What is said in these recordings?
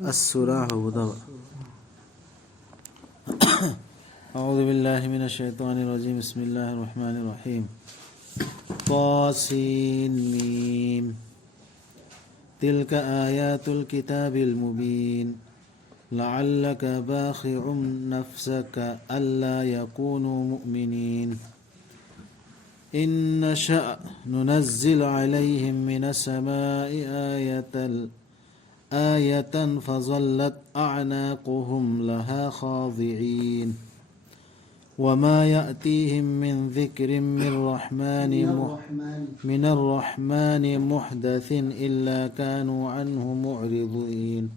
السورة هو أعوذ بالله من الشيطان الرجيم بسم الله الرحمن الرحيم طاسين ميم تلك آيات الكتاب المبين لعلك باخع نفسك ألا يكونوا مؤمنين إن نشأ ننزل عليهم من السماء آية فظلت أعناقهم لها خاضعين وما يأتيهم من ذكر من الرحمن محدث إلا كانوا عنه معرضين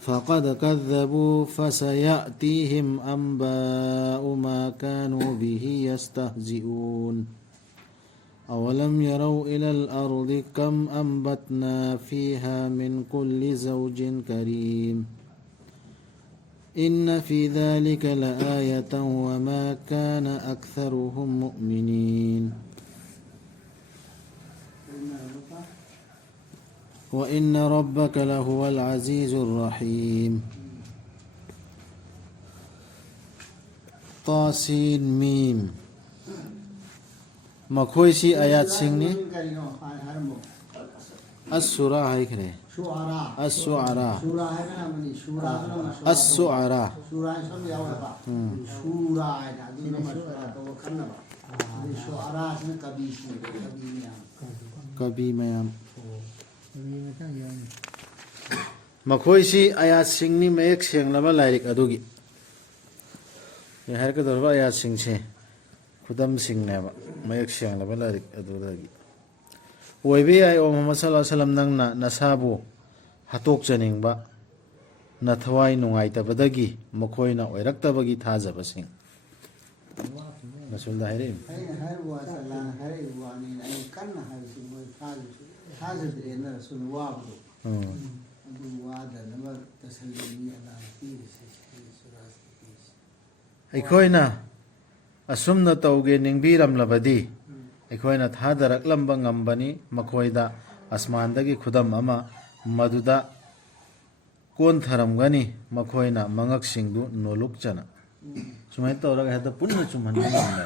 فقد كذبوا فسيأتيهم أنباء ما كانوا به يستهزئون أولم يروا إلى الأرض كم أنبتنا فيها من كل زوج كريم إن في ذلك لآية وما كان أكثرهم مؤمنين وإن ربك لهو العزيز الرحيم طاسين ميم مكويسي آيات سيني السورة هيكري السعراء السعراء كبي ميام مكويسي آيات سيني ميك سينغ لما لايريك أدوغي يهارك دوربا آيات سينشي خدام سينغ نيبا ميك سينغ لما لايريك أدوغي ويبي أي محمد صلى الله عليه وسلم نغنا نسابو هاتوك جنينبا نثواي نوغايتبدغي مخوينا أويركتبغي ꯊꯥꯖꯕꯁꯤꯡ رسول الله هيريم ꯑꯩꯈꯣꯏꯅ ꯑꯁꯨꯝꯅ ꯇꯧꯒꯦ ꯅꯤꯡꯕꯤꯔꯝꯂꯕꯗꯤ ꯑꯩꯈꯣꯏꯅ ꯊꯥꯗꯔꯛꯂꯝꯕ ꯉꯝꯕꯅꯤ ꯃꯈꯣꯏꯗ ꯑꯁꯃꯥꯟꯗꯒꯤ ꯈꯨꯗꯝ ꯑꯃ ꯃꯗꯨꯗ ꯀꯣꯟꯊꯔꯝꯒꯅꯤ ꯃꯈꯣꯏꯅ ꯃꯉꯛꯁꯤꯡꯗꯨ ꯅꯣꯂꯨꯛꯆꯅ ꯁꯨꯃꯥꯏꯅ ꯇꯧꯔꯒ ꯍꯦꯛꯇ ꯄꯨꯟꯅ ꯆꯨꯝꯍꯟꯕ ꯉꯝꯃꯦ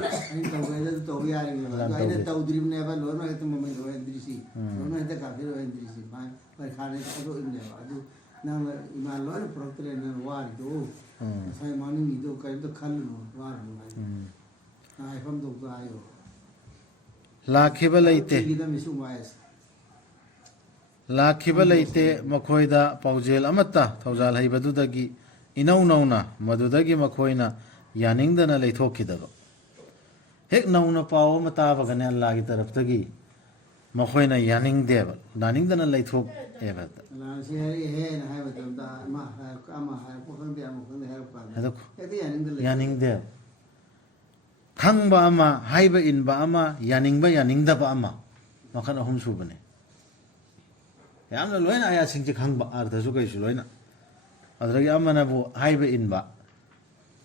لاكيبا ليتي مكويدا باوجيل أمتا توزال هيبدوداكي إنو نونا مدوداكي مكوينا يانيندنا ليتوكي دبا هيك نونا باو متابا غني الله كي طرفتاكي مكوينا يانيند ديبا نانيندنا ليتوك إيبا يانيند ديبا خنبا أما هايبا إنبا أما يانينبا يانيندبا أما مكان أهم سوبني يامنا لوينا آيات سينجي خنبا أرثسو كيسو لوينا أدركي أمنا بو هايبا إنبا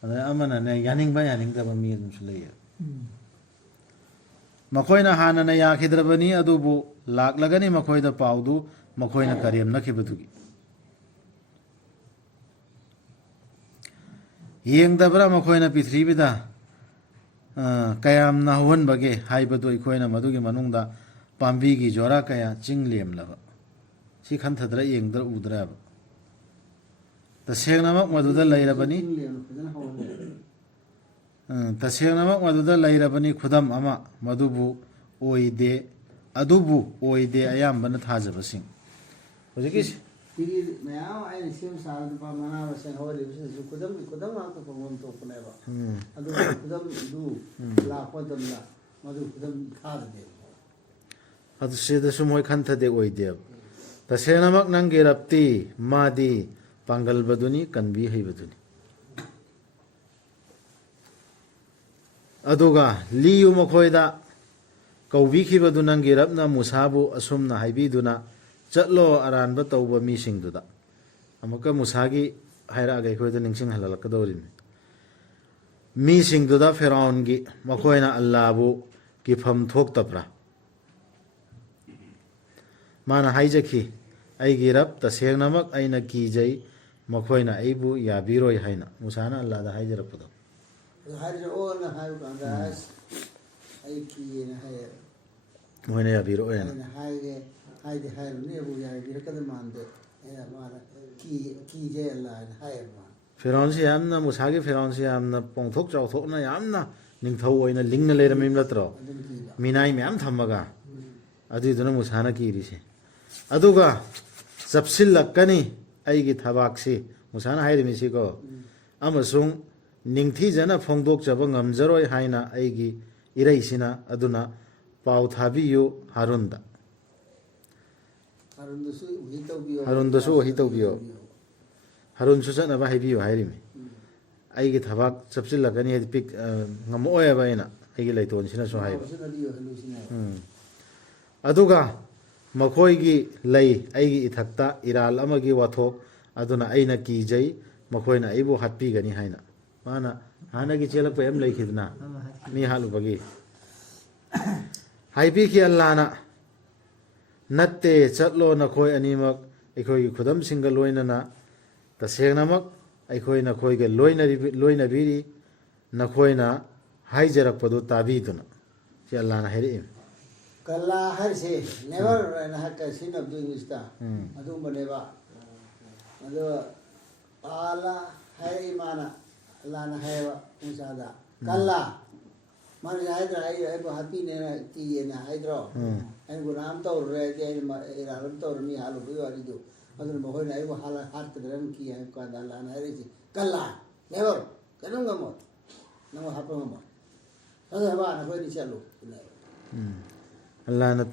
أدركي أمنا يانينبا يانيندبا ميزم سليا مكوينا هانا ياكيدربني أدو بو لاك لغني مكويدا باودو مكوينا كريم نكي بدوغي ييندبرا مكوينا بيثريبدا كيام نهون بگه هايبدو ايكوينا مدوغي منوندا پامبيگي جورا كيا چينگ ليم لبا سي خنثدرا ييندر اودرا تسيغنمك مدودا ليربني تسيغنمك مدودا ليربني خدام اما مدوبو اويدي ادوبو اويدي ايام بن ثاجبسين هوجيكيس مياو اي سيم سال با منا وسن هوري بس كودم ما کو بوم تو كنيبا ادو كودم دو لا كودم لا مدو كودم خاد دي ادو سيدا سموي خنث دي اويدي تسينمك نانگي رپتي مادي پانگل بدوني كنبي هي بدوني ادوغا ليو مخويدا كوبي خي بدو نانگي رپنا موسابو اسومنا هايبيدونا चलो अरानब तौब मीसिंगदुदा अमुका मुसागी हायरागे खोयदा निंगसिंग हललकदौरिन मीसिंगदुदा फेराउनगी मखोयना अल्लाहबु गिफम थोक्तब्रा माना हाइजखी ꯑꯩꯒꯤ ꯔꯕ ꯇꯁꯦꯡꯅꯃꯛ ꯑꯩꯅ ꯀꯤꯖꯩ ꯃꯈꯣꯏꯅ ꯑꯩꯕꯨ ꯌꯥꯕꯤꯔꯣꯏ ꯍꯥꯏꯅ ꯃꯨꯁꯥꯅ ꯑꯜꯂꯥꯗ ꯍꯥꯏꯖꯔꯛꯄꯗꯣ ꯍꯥꯏꯔꯛꯑꯣꯅ ꯍꯥꯏꯕ ꯀꯥꯟꯗ ꯑꯁ ꯑꯩ ꯀꯤꯌꯦꯅ ꯍꯥꯏꯌꯦꯕ ꯃꯣꯏꯅ ꯌꯥꯕꯤꯔꯣꯏꯅ ꯑꯩꯅ ꯍꯥꯏꯒꯦ ꯍꯥꯏꯗꯤ ꯍꯥꯏꯔꯨꯅꯦꯕꯨ ꯌꯥꯕꯤꯔꯛꯀꯗꯕ ꯃꯥꯟꯗꯦ ꯑꯩꯅ ꯃꯥꯅ ꯀꯤꯖꯩ ꯑꯜꯂꯥ ꯍꯥꯏꯅ ꯍꯥꯏꯌꯦꯕ ꯃꯥꯅ ꯐꯤꯔꯥꯎꯟꯁꯤ ꯌꯥꯝꯅ ꯃꯨꯁꯥꯒꯤ ꯐꯤꯔꯥꯎꯟꯁꯤ ꯌꯥꯝꯅ ꯄꯣꯡꯊꯣꯛ ꯆꯥꯎꯊꯣꯛꯅ ꯌꯥꯝꯅ ꯅꯤꯡꯊꯧ ꯑꯣꯏꯅ ꯂꯤꯡꯅ ꯂꯩꯔꯝꯃꯤ ꯅꯠꯇ꯭ꯔꯣ ꯑꯗꯨꯝ ꯀꯤꯕ ꯃꯤꯅꯥꯏ ꯃꯌꯥꯝ ꯊꯝꯃꯒ ꯑꯗꯨꯏꯗꯨꯅ ꯃꯨꯁꯥꯅ ꯀꯤꯔꯤꯁꯦ ꯑꯗꯨꯒ ꯆꯞꯁꯤꯜꯂꯛꯀꯅꯤ ꯑꯩꯒꯤ ꯊꯕꯥꯛꯁꯤ ꯃꯨꯁꯥꯅ ꯍꯥꯏꯔꯤꯃꯤꯁꯤꯀꯣ ꯑꯃꯁꯨꯡ ꯅꯤꯡꯊꯤꯖꯅ ꯐꯣꯡꯗꯣꯛꯆꯕ ꯉꯝꯖꯔꯣꯏ ꯍꯥꯏꯅ ꯑꯩꯒꯤ ꯏꯔꯩꯁꯤꯅ ꯑꯗꯨꯅ ꯄꯥꯎ ꯊꯥꯕꯤꯌꯨ ꯍꯥꯔꯨꯟꯗ ꯍꯥꯔꯨꯟꯗꯁꯨ ꯋꯍꯤ ꯇꯧꯕꯤꯌꯣ ꯍꯥꯔꯨꯟꯗꯁꯨ ꯋꯍꯤ ꯇꯧꯕꯤꯌꯣ ꯍꯥꯔꯨꯟꯁꯨ ꯆꯠꯅꯕ ꯍꯥꯏꯕꯤꯌꯨ ꯍꯥꯏꯔꯤꯃꯤ ꯑꯩꯒꯤ ꯊꯕꯥꯛ ꯆꯞꯁꯤꯜꯂꯛꯀꯅꯤ ꯍꯥꯏꯗꯤ ꯉꯝꯃꯛꯑꯣꯏꯕ ꯑꯩꯒꯤ ꯂꯩꯇꯣꯟꯁꯤꯅꯁꯨ ꯍꯥꯏꯕ ꯑꯗꯨꯒ ꯃꯈꯣꯏꯒꯤ ꯂꯩ ꯑꯩꯒꯤ ꯏꯊꯛꯇ ꯏꯔꯥꯜ ꯑꯃꯒꯤ ꯋꯥꯊꯣꯛ ꯑꯗꯨꯅ ꯑꯩꯅ ꯀꯤꯖꯩ ꯃꯈꯣꯏꯅ ꯑꯩꯕꯨ ꯍꯥꯠꯄꯤꯒꯅꯤ ꯍꯥꯏꯅ ꯃꯥꯅ ꯍꯥꯟꯅꯒꯤ ꯆꯦꯜꯂꯛꯄ ꯌꯥꯝ ꯂꯩꯈꯤꯗꯅ ꯃꯤ ꯍꯥꯠꯂꯨꯕꯒꯤ ꯍꯥꯏꯕꯤꯈꯤ ꯑꯜꯂꯥꯅ ꯅꯠꯇꯦ ꯆꯠꯂꯣ ꯅꯈꯣꯏ ꯑꯅꯤꯃꯛ ꯑꯩꯈꯣꯏꯒꯤ ꯈꯨꯗꯝꯁꯤꯡꯒ ꯂꯣꯏꯅꯅ ꯇꯁꯦꯡꯅꯃꯛ ꯑꯩꯈꯣꯏ ꯅꯈꯣꯏꯒ ꯂꯣꯏꯅꯕꯤꯔꯤ ꯅꯈꯣꯏꯅ ꯍꯥꯏꯖꯔꯛꯄꯗꯨ ꯇꯥꯕꯤꯗꯨꯅ ꯁꯤ ꯑꯜꯂꯥꯅ ꯍꯥꯏꯔꯛꯏ ꯀꯜꯂꯥ ꯍꯥꯏꯔꯤꯁꯦ ꯅꯦꯚꯔ ꯍꯥꯏꯅ ꯍꯥꯏꯔꯒ ꯁꯤꯖꯤꯟꯅꯕꯗꯣ ꯏꯪꯂꯤꯁꯇ ꯑꯗꯨꯒꯨꯝꯕꯅꯦꯕ ꯑꯗꯣ ꯑꯥꯂꯥ ꯍꯥꯏꯔꯛꯏ ꯃꯥꯅ ꯑꯜꯂꯥꯅ ꯍꯥꯏꯌꯦꯕ ꯃꯨꯁꯥꯗ ꯀꯜꯂꯥ ꯃꯥꯅ ꯍꯥꯏꯗ꯭ꯔꯥ ꯑꯩꯕꯨ ꯍꯥꯠꯄꯤꯅꯦꯅ ꯀꯤꯌꯦꯅ ꯍꯥꯏꯗ꯭ꯔꯣ ꯑꯩꯅ ꯒꯨꯅꯥ ꯑꯃ ꯇꯧꯔꯨꯔꯦ ꯍꯥꯏꯗꯤ ꯑꯩꯅ ꯏꯔꯥꯜ ꯑꯃ ꯇꯧꯔꯅꯤ ꯍꯥꯠꯂꯨꯕꯒꯤ ꯋꯥꯔꯤꯗꯣ ꯑꯗꯨꯅ ꯃꯈꯣꯏꯅ ꯑꯩꯕꯨ ꯍꯥꯠꯀꯗ꯭ꯔꯅ ꯀꯤ ꯍꯥꯏꯕ ꯀꯥꯟꯗ ꯑꯜꯂꯥꯅ ꯍꯥꯏꯔꯛꯏꯁꯦ ꯀꯜꯂꯥ ꯅꯦꯚꯔ ꯀꯩꯗꯧ ꯉꯝꯃꯣꯏ ꯅꯪꯕꯨ ꯍꯥꯠꯄ ꯉꯝꯃꯣꯏ ꯐꯖꯕ ꯅꯈꯣꯏꯅꯤ ꯆꯠꯂꯨ ꯑꯜꯂꯥꯅ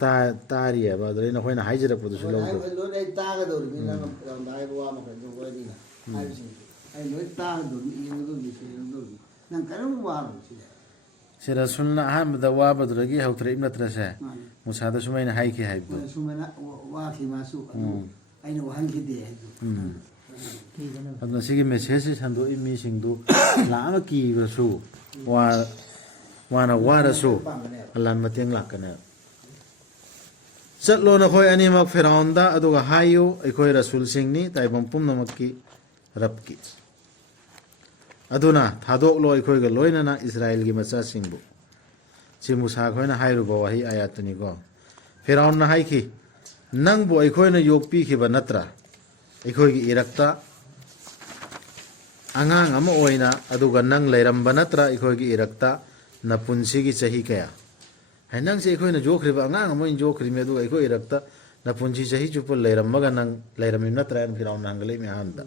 ꯇꯥꯔꯤꯑꯕ ꯑꯗꯨꯗꯩ ꯅꯈꯣꯏꯅ ꯍꯥꯏꯖꯔꯛꯄꯗꯨꯁꯨ ꯂꯧꯗꯣ ꯂꯣꯏꯅ ꯑꯩ ꯇꯥꯒꯗꯧꯔꯤꯕꯅꯤ ꯅꯪꯅ ꯍꯥꯏꯕ ꯋꯥ ꯃꯈꯩꯗꯣ ꯋꯥꯔꯤꯅ ꯍꯥꯏꯕꯁꯤꯡꯁꯦ ꯑꯩ ꯂꯣꯏ ꯇꯥꯒꯗꯧꯔꯤꯕꯅꯤ ꯌꯦꯡꯒꯗꯧꯔꯤꯕꯅꯤ ꯁꯦꯡꯒꯗꯧꯔꯤꯕꯅꯤ ꯅꯪ ꯀꯔꯤꯝ ꯋꯥꯔꯣꯏ ꯁꯤꯗ ꯁꯤ ꯔꯁꯨꯜꯅ ꯑꯍꯥꯟꯕꯗ ꯋꯥꯕꯗꯨꯗꯒꯤ ꯍꯧꯊꯔꯛꯏꯕ ꯅꯠꯇ꯭ꯔꯁꯦ ꯃꯨꯁꯥꯗ ꯁꯨꯃꯥꯏꯅ ꯍꯥꯏꯈꯤ ꯍꯥꯏꯕꯗꯣ ꯁꯨꯃꯥꯏꯅ ꯋꯥꯈꯤ ꯃꯥꯁꯨ ꯑꯗꯨ ꯑꯩꯅ ꯋꯥꯍꯟꯈꯤꯗꯦ ꯍꯥꯏꯕꯗꯣ ꯑꯗꯨꯅ ꯁꯤꯒꯤ ꯃꯦꯁꯦꯖꯁꯤ ꯁꯟꯗꯣꯛꯏ ꯃꯤꯁꯤꯡꯗꯨ ꯂꯥꯛꯑꯒ ꯀꯤꯕꯁꯨ ꯋꯥꯅ ꯋꯥꯔꯁꯨ ꯑꯜꯂꯥꯍꯅ ꯃꯇꯦꯡ ꯂꯥꯛꯀꯅꯦꯕ ꯆꯠꯂꯣ ꯅꯈꯣꯏ ꯑꯅꯤꯃꯛ ꯐꯤꯔꯥꯎꯟꯗ ꯑꯗꯨꯒ ꯍꯥꯏꯌꯨ ꯑꯩꯈꯣꯏ ꯔꯁꯨꯜꯁꯤꯡꯅꯤ ꯇꯥꯏꯕꯪ ꯄꯨꯝꯅꯃꯛꯀꯤ ꯔꯕꯀꯤ ꯑꯗꯨꯅ ꯊꯥꯗꯣꯛꯂꯣ ꯑꯩꯈꯣꯏꯒ ꯂꯣꯏꯅꯅ ꯏꯁꯔꯥꯏꯜꯒꯤ ꯃꯆꯥꯁꯤꯡꯕꯨ ꯁꯤ ꯃꯨꯁꯥ ꯈꯣꯏꯅ ꯍꯥꯏꯔꯨꯕ ꯋꯥꯍꯩ ꯑꯌꯥꯠꯇꯨꯅꯤꯀꯣ ꯐꯤꯔꯥꯎꯟꯅ ꯍꯥꯏꯈꯤ ꯅꯪꯕꯨ ꯑꯩꯈꯣꯏꯅ ꯌꯣꯛꯄꯤꯈꯤꯕ ꯅꯠꯇ꯭ꯔꯥ ꯑꯩꯈꯣꯏꯒꯤ ꯏꯔꯛꯇ ꯑꯉꯥꯡ ꯑꯃ ꯑꯣꯏꯅ ꯑꯗꯨꯒ ꯅꯪ ꯂꯩꯔꯝꯕ ꯅꯠꯇ꯭ꯔꯥ ꯑꯩꯈꯣꯏꯒꯤ ꯏꯔꯛꯇ ꯅꯄꯨꯟꯁꯤꯒꯤ ꯆꯍꯤ ꯀꯌꯥ ꯍꯥꯏ ꯅꯪꯁꯦ ꯑꯩꯈꯣꯏꯅ ꯌꯣꯛꯈ꯭ꯔꯤꯕ ꯑꯉꯥꯡ ꯑꯃ ꯑꯣꯏꯅ ꯌꯣꯛꯈ꯭ꯔꯤꯃꯤ ꯑꯗꯨꯒ ꯑꯩꯈꯣꯏ ꯏꯔꯛꯇ ꯅꯄꯨꯟꯁꯤ ꯆꯍꯤ ꯆꯨꯞꯄ ꯂꯩꯔꯝꯃꯒ ꯅꯪ ꯂꯩꯔꯝꯃꯤ ꯅꯠꯇ꯭ꯔꯥ ꯍꯥꯏꯅ ꯐꯤꯔꯥꯎꯟꯅ ꯍꯪꯒꯠꯂꯛꯏ ꯑꯍꯥꯟꯕꯗ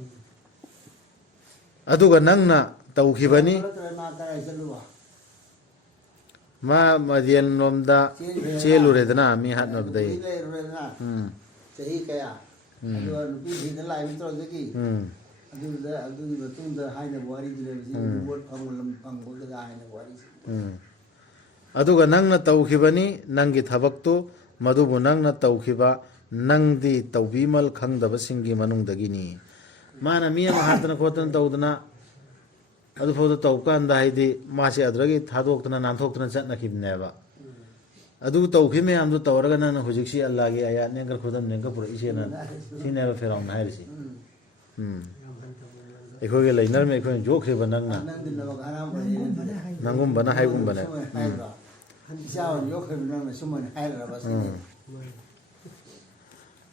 ꯑꯗꯨꯒ ꯅꯪꯅ ꯇꯧꯈꯤꯕꯅꯤ ꯃꯥ ꯃꯗꯤꯌꯟ ꯂꯣꯝꯗ ꯆꯦꯜꯂꯨꯔꯦꯗꯅ ꯃꯤ ꯍꯥꯠꯅꯕꯗꯩ ꯆꯍꯤ ꯀꯌꯥ ꯑꯗꯨꯒ ꯅꯨꯄꯤ ꯊꯤꯗꯅ ꯂꯥꯛꯏ ꯅꯠꯇ꯭ꯔꯣꯗꯒꯤ ꯑꯗꯨꯗ ꯑꯗꯨꯒꯤ ꯃꯇꯨꯡꯗ ꯍꯥꯏꯅꯕ ꯋꯥꯔꯤꯗꯨꯅꯦꯕ ꯁꯤ ꯔꯤꯋꯥꯔꯗ ꯐꯪꯕꯒ ꯍꯥꯏꯅꯕ ꯋꯥꯔꯤꯁꯦ ꯑꯗꯨꯒ ꯅꯪꯅ ꯇꯧꯈꯤꯕꯅꯤ ꯅꯪꯒꯤ ꯊꯕꯛꯇꯨ ꯃꯗꯨꯕꯨ ꯅꯪꯅ ꯇꯧꯈꯤꯕ ꯅꯪꯗꯤ ꯇꯧꯕꯤꯃꯜ ꯈꯪꯗꯕꯁꯤꯡꯒꯤ ꯃꯅꯨꯡꯗꯒꯤꯅꯤ ꯃꯥꯅ ꯃꯤ ꯑꯃ ꯍꯥꯠꯇꯅ ꯈꯣꯠꯇꯅ ꯇꯧꯗꯅ ꯑꯗꯨꯐꯥꯎꯗ ꯇꯧꯕ ꯀꯥꯟꯗ ꯍꯥꯏꯗꯤ ꯃꯥꯁꯦ ꯑꯗꯨꯗꯒꯤ ꯊꯥꯗꯣꯛꯇꯅ ꯅꯥꯟꯊꯣꯛꯇꯅ ꯆꯠꯅꯈꯤꯕꯅꯦꯕ ꯑꯗꯨ ꯇꯧꯈꯤꯕ ꯃꯌꯥꯝꯗꯨ ꯇꯧꯔꯒ ꯅꯪꯅ ꯍꯧꯖꯤꯛꯁꯤ ꯑꯜꯂꯥꯒꯤ ꯑꯌꯥꯠꯅꯦꯒ ꯈꯨꯗꯝꯅꯦꯒ ꯄꯨꯔꯛꯏꯁꯦꯅ ꯁꯤꯅꯦꯕ ꯐꯤꯔꯥꯎꯟꯅ ꯍꯥꯏꯔꯤꯁꯤ ꯑꯩꯈꯣꯏꯒ ꯂꯩꯅꯔꯝꯃꯤ ꯑꯩꯈꯣꯏꯅ ꯌꯣꯛꯈ꯭ꯔꯤꯕ ꯅꯪꯅ ꯅꯪꯒꯨꯝꯕꯅ ꯍꯥꯏꯒꯨꯝꯕꯅꯦ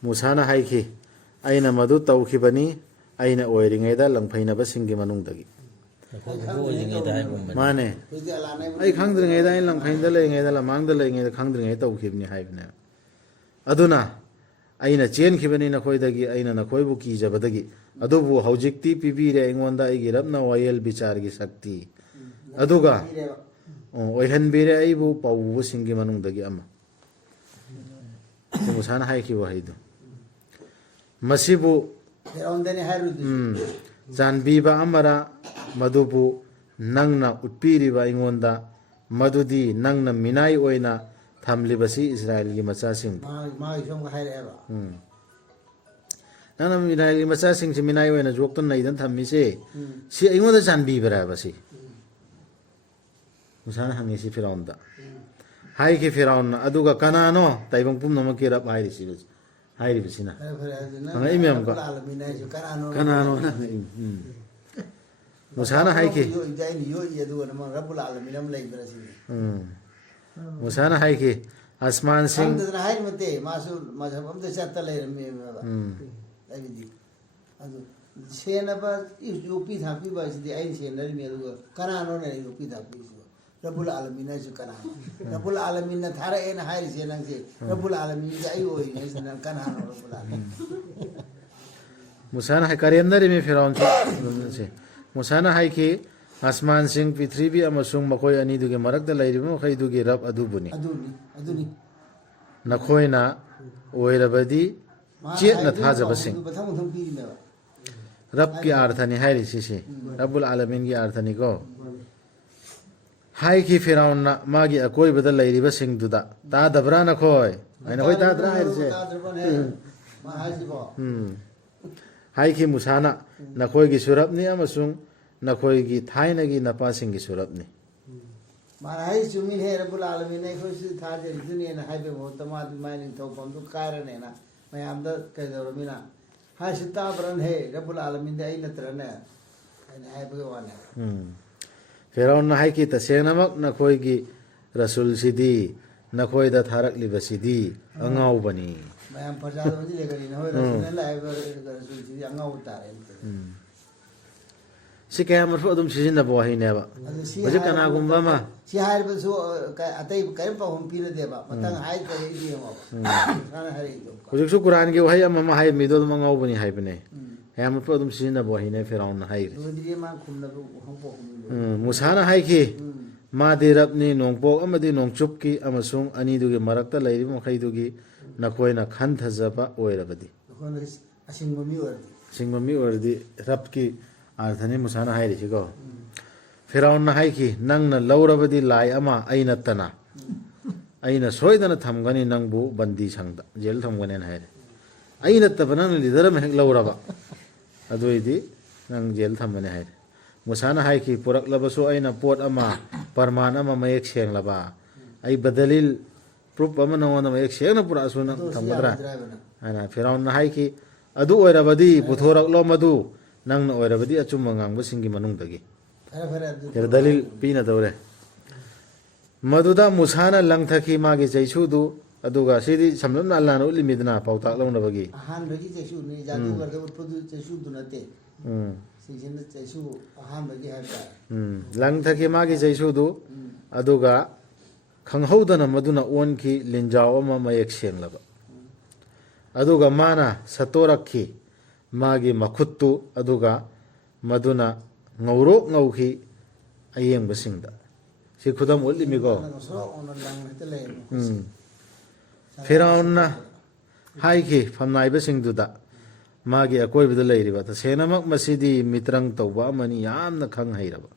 ꯃꯨꯁꯥꯅ ꯍꯥꯏꯈꯤ ꯑꯩꯅ ꯃꯗꯨ ꯇꯧꯈꯤꯕꯅꯤ ꯑꯩꯅ ꯑꯣꯏꯔꯤꯉꯩꯗ ꯂꯪꯐꯩꯅꯕꯁꯤꯡꯒꯤ ꯃꯅꯨꯡꯗꯒꯤ ꯃꯥꯅꯦ ꯑꯩ ꯈꯪꯗ꯭ꯔꯤꯉꯩꯗ ꯑꯩꯅ ꯂꯝꯈꯩꯗ ꯂꯩꯔꯤꯉꯩꯗ ꯂꯃꯥꯡꯗ ꯂꯩꯔꯤꯉꯩꯗ ꯈꯪꯗ꯭ꯔꯤꯉꯩꯗ ꯇꯧꯈꯤꯕꯅꯤ ꯍꯥꯏꯕꯅꯦ ꯑꯗꯨꯅ ꯑꯩꯅ ꯆꯦꯟꯈꯤꯕꯅꯤ ꯅꯈꯣꯏꯗꯒꯤ ꯑꯩꯅ ꯅꯈꯣꯏꯕꯨ ꯀꯤꯖꯕꯗꯒꯤ ꯑꯗꯨꯕꯨ ꯍꯧꯖꯤꯛꯇꯤ ꯄꯤꯕꯤꯔꯦ ꯑꯩꯉꯣꯟꯗ ꯑꯩꯒꯤ ꯔꯕꯅ ꯋꯥꯌꯦꯜ ꯕꯤꯆꯥꯔꯒꯤ ꯁꯛꯇꯤ ꯑꯗꯨꯒ ꯑꯣꯏꯍꯟꯕꯤꯔꯦ ꯑꯩꯕꯨ ꯄꯥꯎꯕꯁꯤꯡꯒꯤ ꯃꯅꯨꯡꯗꯒꯤ ꯑꯃ ꯃꯨꯁꯥꯅ ꯍꯥꯏꯈꯤꯕ ꯋꯥꯍꯩꯗꯨ ꯃꯁꯤꯕꯨ ꯆꯥꯟꯕꯤꯕ ꯑꯃꯔ ꯃꯗꯨꯕꯨ ꯅꯪꯅ ꯎꯠꯄꯤꯔꯤꯕ ꯑꯩꯉꯣꯟꯗ ꯃꯗꯨꯗꯤ ꯅꯪꯅ ꯃꯤꯅꯥꯏ ꯑꯣꯏꯅ ꯊꯝꯂꯤꯕꯁꯤ ꯏꯁꯔꯥꯏꯜꯒꯤ ꯃꯆꯥꯁꯤꯡ ꯅꯪꯅ ꯃꯤꯅꯥꯏꯒꯤ ꯃꯆꯥꯁꯤꯡꯁꯤ ꯃꯤꯅꯥꯏ ꯑꯣꯏꯅ ꯌꯣꯛꯇꯨꯅ ꯅꯩꯗꯅ ꯊꯝꯃꯤꯁꯦ ꯁꯤ ꯑꯩꯉꯣꯟꯗ ꯆꯥꯟꯕꯤꯕ꯭ꯔꯥ ꯍꯥꯏꯕꯁꯤ ꯃꯨꯁꯥꯅ ꯍꯪꯉꯤꯁꯤ ꯐꯤꯔꯥꯎꯟꯗ ꯍꯥꯏꯈꯤ ꯐꯤꯔꯥꯎꯟꯅ ꯑꯗꯨꯒ ꯀꯅꯥꯅꯣ ꯇꯥꯏꯕꯪ ꯄꯨꯝꯅꯃꯛꯀꯤ ꯔꯕ ꯍꯥꯏꯔꯤꯁꯤ ꯍꯥꯏꯔꯤꯕꯁꯤꯅ ꯐꯔꯦ ꯑꯗꯨꯅ ꯍꯪꯉꯛꯏ ꯃꯌꯥꯝꯀꯣ ꯂꯥꯜꯂꯃꯤꯅꯁꯨ ꯀꯅꯥꯅꯣ ꯀꯅꯥꯅꯣꯅ ꯍꯪꯉꯛꯏ ꯃꯨꯁꯥꯅ ꯍꯥꯏꯈꯤ ꯑꯩꯅ ꯌꯣꯛꯏ ꯑꯗꯨꯒ ꯅꯪ ꯔബ്ꯕꯨꯜ ꯑꯥꯂꯃꯤꯟ ꯑꯃ ꯂꯩꯕ꯭ꯔꯥ ꯁꯤꯅꯤ ꯃꯨꯁꯥꯅ ꯍꯥꯏꯈꯤ ꯑꯁꯃꯥꯟꯁꯤꯡ ꯈꯪꯗꯗꯅ ꯍꯥꯏꯔꯤꯃꯠꯇꯦ ꯃꯥꯁꯨ ꯃꯁꯛ ꯑꯝꯇ ꯆꯠꯇ ꯂꯩꯔꯝꯃꯦꯕ ꯑꯩꯗꯤ ꯑꯗꯨ ꯁꯦꯟꯅꯕ ꯌꯣꯛꯄꯤ ꯊꯥꯛꯄꯤꯕ ꯍꯥꯏꯁꯤꯗꯤ ꯑꯩꯅ ꯁꯦꯟꯅꯔꯤꯃꯤ ꯑꯗꯨꯒ ꯀꯅꯥꯅꯣꯅ ꯌꯣꯛꯄꯤ ꯊꯥꯛꯄꯤꯁꯤꯕ ꯔബ്ꯕꯨꯜ ꯑꯥꯂꯃꯤꯟ ꯍꯥꯏꯁꯨ ꯀꯅꯥꯅꯣ ꯔബ്ꯕꯨꯜ ꯑꯥꯂꯃꯤꯟꯅ ꯊꯥꯔꯛꯑꯦꯅ ꯍꯥꯏꯔꯤꯁꯦ ꯅꯪꯁꯦ ꯔബ്ꯕꯨꯜ ꯑꯥꯂꯃꯤꯟꯁꯦ ꯑꯩ ꯑꯣꯏꯔꯤꯅꯦ ꯍꯥꯏꯁꯤ ꯅꯪ ꯀꯅꯥꯅꯣ ꯔब्ꯕꯨꯜ ꯑꯥꯂꯃꯤꯟ ꯃꯨꯁꯥꯅ ꯍꯥꯏ ꯀꯔꯦꯝꯅꯔꯤꯃꯤ ꯐꯤꯔꯥꯎꯟꯁꯤ ꯃꯨꯁꯥꯅ ꯍꯥꯏꯈꯤ ꯑꯁꯃꯥꯟꯁꯤꯡ ꯄ꯭ꯔꯤꯊꯤꯕꯤ ꯑꯃꯁꯨꯡ ꯃꯈꯣꯏ ꯑꯅꯤꯗꯨꯒꯤ ꯃꯔꯛꯇ ꯂꯩꯔꯤꯕ ꯃꯈꯩꯗꯨꯒꯤ ꯔꯕ ꯑꯗꯨꯕꯨꯅꯤ ꯑꯗꯨꯅꯤ ꯅꯈꯣꯏꯅ ꯑꯣꯏꯔꯕꯗꯤ ꯆꯦꯠꯅ ꯊꯥꯖꯕꯁꯤꯡ ꯃꯊꯪ ꯃꯊꯪ ꯄꯤꯔꯤꯅꯦꯕ ꯔꯕꯀꯤ ꯑꯥꯔꯊꯅꯤ ꯍꯥꯏꯔꯤꯁꯤꯁꯤ ꯔब्ꯕꯨꯜ ꯑꯥꯂꯃꯤꯟꯒꯤ ꯑꯥꯔꯊꯅꯤꯀꯣ ꯍꯥꯏꯈꯤ ꯐꯤꯔꯥꯎꯟꯅ ꯃꯥꯒꯤ ꯑꯀꯣꯏꯕꯗ ꯂꯩꯔꯤꯕꯁꯤꯡꯗꯨꯗ ꯇꯥꯗꯕ꯭ꯔꯥ ꯅꯈꯣꯏ ꯑꯩꯅ ꯍꯣꯏ ꯇꯥꯗ꯭ꯔꯥ ꯍꯥꯏꯔꯤꯁꯦ ꯍꯥꯏꯈꯤ ꯃꯨꯁꯥꯅ ꯅꯈꯣꯏꯒꯤ ꯁꯨꯔꯞꯅꯤ ꯑꯃꯁꯨꯡ ꯅꯈꯣꯏꯒꯤ ꯊꯥꯏꯅꯒꯤ ꯅꯄꯥꯁꯤꯡꯒꯤ ꯁꯨꯔꯞꯅꯤ ꯃꯥꯅ ꯍꯥꯏ ꯆꯨꯝꯃꯤꯅꯦ ꯔബ്ꯕꯨꯜ ꯑꯥꯂꯃꯤꯟ ꯑꯩꯈꯣꯏꯁꯨ ꯊꯥꯖꯔꯤꯗꯨꯅꯦꯅ ꯍꯥꯏꯕꯒꯤ ꯃꯍꯨꯠꯇ ꯃꯥꯗꯤ ꯃꯥꯏ ꯅꯤꯡꯊꯧꯐꯝꯗꯨ ꯀꯥꯏꯔꯅꯦꯅ ꯃꯌꯥꯝꯗ ꯀꯩꯗꯧꯔꯃꯤꯅ ꯍꯥꯏꯁꯤ ꯇꯥꯕ꯭ꯔꯅ ꯍꯦ ꯔബ്ꯕꯨꯜ ꯑꯥꯂꯃꯤꯟꯗꯤ ꯑꯩ ꯅꯠꯇ꯭ꯔꯅꯦ ꯑꯩꯅ ꯍꯥꯏꯕꯒꯤ ꯋꯥꯅꯦ ꯐꯤꯔꯥꯎꯟꯅ ꯍꯥꯏꯈꯤ ꯇꯁꯦꯡꯅꯃꯛ ꯅꯈꯣꯏꯒꯤ ꯔꯁꯨꯜꯁꯤꯗꯤ ꯅꯈꯣꯏꯗ ꯊꯥꯔꯛꯂꯤꯕꯁꯤꯗꯤ ꯑꯉꯥꯎꯕꯅꯤ ꯃꯌꯥꯝ ꯄ꯭ꯔꯖꯥꯗ ꯍꯧꯖꯤꯛ ꯍꯣꯏ ꯔꯁꯨꯜꯅ ꯂꯥꯛꯏꯕ ꯔꯁꯨꯜꯁꯤꯗꯤ ꯑꯉꯥꯎꯕ ꯇꯥꯔꯦ ꯁꯤ ꯀꯌꯥ ꯃꯔꯐꯨ ꯑꯗꯨꯝ ꯁꯤꯖꯤꯟꯅꯕ ꯋꯥꯍꯩꯅꯦꯕ ꯍꯧꯖꯤꯛ ꯀꯅꯥꯒꯨꯝꯕ ꯑꯃ ꯁꯤ ꯍꯥꯏꯔꯤꯕꯁꯨ ꯑꯇꯩ ꯀꯔꯤꯝ ꯄꯥꯎꯈꯨꯝ ꯄꯤꯅꯗꯦꯕ ꯃꯊꯪ ꯍꯥꯏꯗ꯭ꯔꯒꯗꯤ ꯌꯦꯡꯉꯣꯕ ꯏꯁꯥꯅ ꯍꯥꯏꯔꯛꯏꯗꯣ ꯍꯧꯖꯤꯛꯁꯨ ꯀꯨꯔꯥꯟꯒꯤ ꯋꯥꯍꯩ ꯑꯃ ꯍꯥꯏ ꯃꯤꯗꯣ ꯑꯗꯨꯝ ꯑꯉꯥꯎꯕꯅꯤ ꯍꯥꯏꯕꯅꯦ ꯀꯌꯥ ꯃꯔꯐꯨ ꯑꯗꯨꯝ ꯁꯤꯖꯤꯟꯅꯕ ꯋꯥꯍꯩꯅꯦ ꯐꯤꯔꯥꯎꯟꯅ ꯍꯥꯏꯈ꯭ꯔꯦ ꯃꯨꯁꯥꯅ ꯍꯥꯏꯈꯤ ꯃꯥꯗꯤ ꯔꯕꯅꯤ ꯅꯣꯡꯄꯣꯛ ꯑꯃꯗꯤ ꯅꯣꯡꯆꯨꯞꯀꯤ ꯑꯃꯁꯨꯡ ꯑꯅꯤꯗꯨꯒꯤ ꯃꯔꯛꯇ ꯂꯩꯔꯤꯕ ꯃꯈꯩꯗꯨꯒꯤ ꯅꯈꯣꯏꯅ ꯈꯟꯊꯖꯕ ꯑꯣꯏꯔꯕꯗꯤ ꯑꯁꯤꯡꯕ ꯃꯤ ꯑꯣꯏꯔꯗꯤ ꯔꯕꯀꯤ ꯑꯥꯔꯊꯅꯤ ꯃꯨꯁꯥꯅ ꯍꯥꯏꯔꯤꯁꯤꯀꯣ ꯐꯤꯔꯥꯎꯟꯅ ꯍꯥꯏꯈꯤ ꯅꯪꯅ ꯂꯧꯔꯕꯗꯤ ꯂꯥꯏ ꯑꯃ ꯑꯩ ꯅꯠꯇꯅ ꯑꯩꯅ ꯁꯣꯏꯗꯅ ꯊꯝꯒꯅꯤ ꯅꯪꯕꯨ ꯕꯟꯗꯤ ꯁꯪꯗ ꯖꯦꯜ ꯊꯝꯒꯅꯦꯅ ꯍꯥꯏꯔꯦ ꯑꯩ ꯅꯠꯇꯕ ꯅꯪꯅ ꯂꯤꯗꯔ ꯑꯃ ꯍꯦꯛ ꯂꯧꯔꯕ ꯑꯗꯨꯏꯗꯤ ꯅꯪ ꯖꯦꯜ ꯊꯝꯒꯅꯤ ꯍꯥꯏꯔꯦ ꯃꯨꯁꯥꯅ ꯍꯥꯏꯈꯤ ꯄꯨꯔꯛꯂꯕꯁꯨ ꯑꯩꯅ ꯄꯣꯠ ꯑꯃ ꯄꯔꯃꯥꯟ ꯑꯃ ꯃꯌꯦꯛ ꯁꯦꯡꯂꯕ ꯑꯩ ꯕꯗꯂꯤꯜ ꯄ꯭ꯔꯨꯞ ꯑꯃ ꯅꯉꯣꯟꯗ ꯃꯌꯦꯛ ꯁꯦꯡꯅ ꯄꯨꯔꯛꯑꯁꯨ ꯅꯪ ꯊꯝꯒꯗ꯭ꯔꯥ ꯍꯥꯏꯅ ꯐꯤꯔꯥꯎꯟꯅ ꯍꯥꯏꯈꯤ ꯑꯗꯨ ꯑꯣꯏꯔꯕꯗꯤ ꯄꯨꯊꯣꯔꯛꯂꯣ ꯃꯗꯨ ꯅꯪꯅ ꯑꯣꯏꯔꯕꯗꯤ ꯑꯆꯨꯝꯕ ꯉꯥꯡꯕꯁꯤꯡꯒꯤ ꯃꯅꯨꯡꯗꯒꯤ ꯗꯂꯤꯜ ꯄꯤꯅꯗꯧꯔꯦ ꯃꯗꯨꯗ ꯃꯨꯁꯥꯅ ꯂꯪꯊꯈꯤ ꯃꯥꯒꯤ ꯆꯩꯁꯨꯗꯨ ꯑꯗꯨꯒ ꯁꯤꯗꯤ ꯁꯝꯂꯞꯅ ꯑꯜꯂꯥꯍꯅ ꯎꯠꯂꯤꯃꯤꯗꯅ ꯄꯥꯎꯇꯥꯛ ꯂꯧꯅꯕꯒꯤ ꯑꯍꯥꯟꯕꯒꯤ ꯆꯩꯁꯨꯅꯤ ꯖꯥꯗꯨꯒꯔꯗ ꯎꯠꯄꯗꯨ ꯆꯩꯁꯨꯗꯨ ꯅꯠꯇꯦ ꯁꯤꯁꯤꯅ ꯆꯩꯁꯨ ꯑꯍꯥꯟꯕꯒꯤ ꯍꯥꯏꯕ ꯇꯥꯔꯦ ꯂꯪꯊꯈꯤ ꯃꯥꯒꯤ ꯆꯩꯁꯨꯗꯨ ꯑꯗꯨꯒ ꯈꯪꯍꯧꯗꯅ ꯃꯗꯨꯅ ꯑꯣꯟꯈꯤ ꯂꯤꯟꯖꯥꯎ ꯑꯃ ꯃꯌꯦꯛ ꯁꯦꯡꯂꯕ ꯑꯗꯨꯒ ꯃꯥꯅ ꯁꯠꯇꯣꯔꯛꯈꯤ ꯃꯥꯒꯤ ꯃꯈꯨꯠꯇꯨ ꯑꯗꯨꯒ ꯃꯗꯨꯅ ꯉꯧꯔꯣꯛ ꯉꯧꯈꯤ ꯑꯌꯦꯡꯕꯁꯤꯡꯗ ꯁꯤ ꯈꯨꯗꯝ ꯎꯠꯂꯤꯃꯤꯀꯣ ꯐꯤꯔꯥꯎꯟꯅ ꯍꯥꯏꯈꯤ ꯐꯝꯅꯥꯏꯕꯁꯤꯡꯗꯨꯗ ꯃꯥꯒꯤ ꯑꯀꯣꯏꯕꯗ ꯂꯩꯔꯤꯕ ꯇꯁꯦꯡꯅꯃꯛ ꯃꯁꯤꯗꯤ ಮಿತ್ರꯪ ꯇꯧꯕ ꯑꯃꯅꯤ ꯌꯥꯝꯅ ꯈꯪ ꯍꯩꯔꯕ